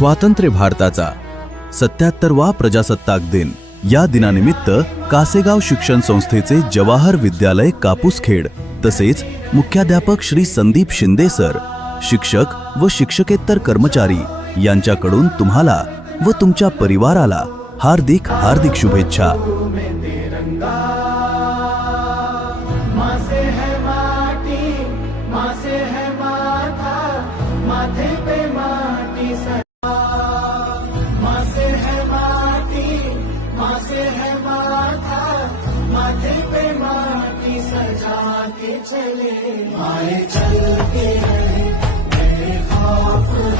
स्वातंत्र्य भारताचा सत्याहत्तरवा प्रजासत्ताक दिन. या दिनानिमित्त कासेगाव शिक्षण संस्थेचे जवाहर विद्यालय कापूसखेड तसेच मुख्याध्यापक श्री संदीप शिंदे सर शिक्षक व शिक्षकेतर कर्मचारी यांच्याकडून तुम्हाला व तुमच्या परिवाराला हार्दिक हार्दिक शुभेच्छा. जाके चले। आए चल के रहे बेखौफ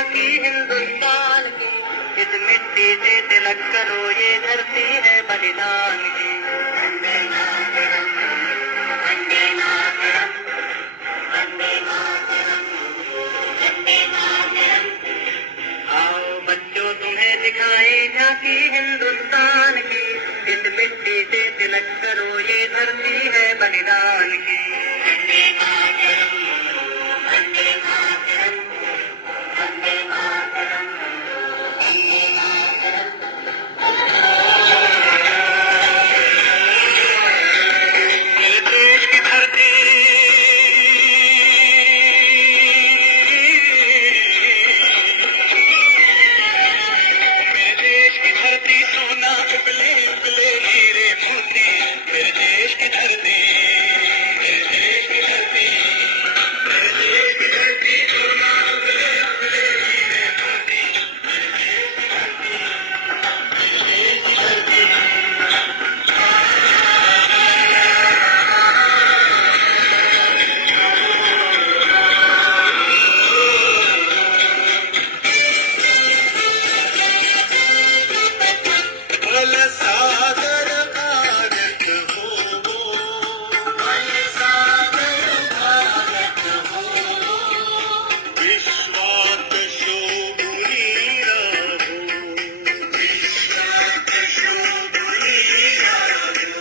झांकी हिंदुस्तान की। इस मिट्टी से तिलक करो, ये धरती है बलिदान की। आओ बच्चों, तुम्हें दिखाए झांकी हिंदुस्तान की। इस मिट्टी से तिलक करो, ये धरती है बलिदान की।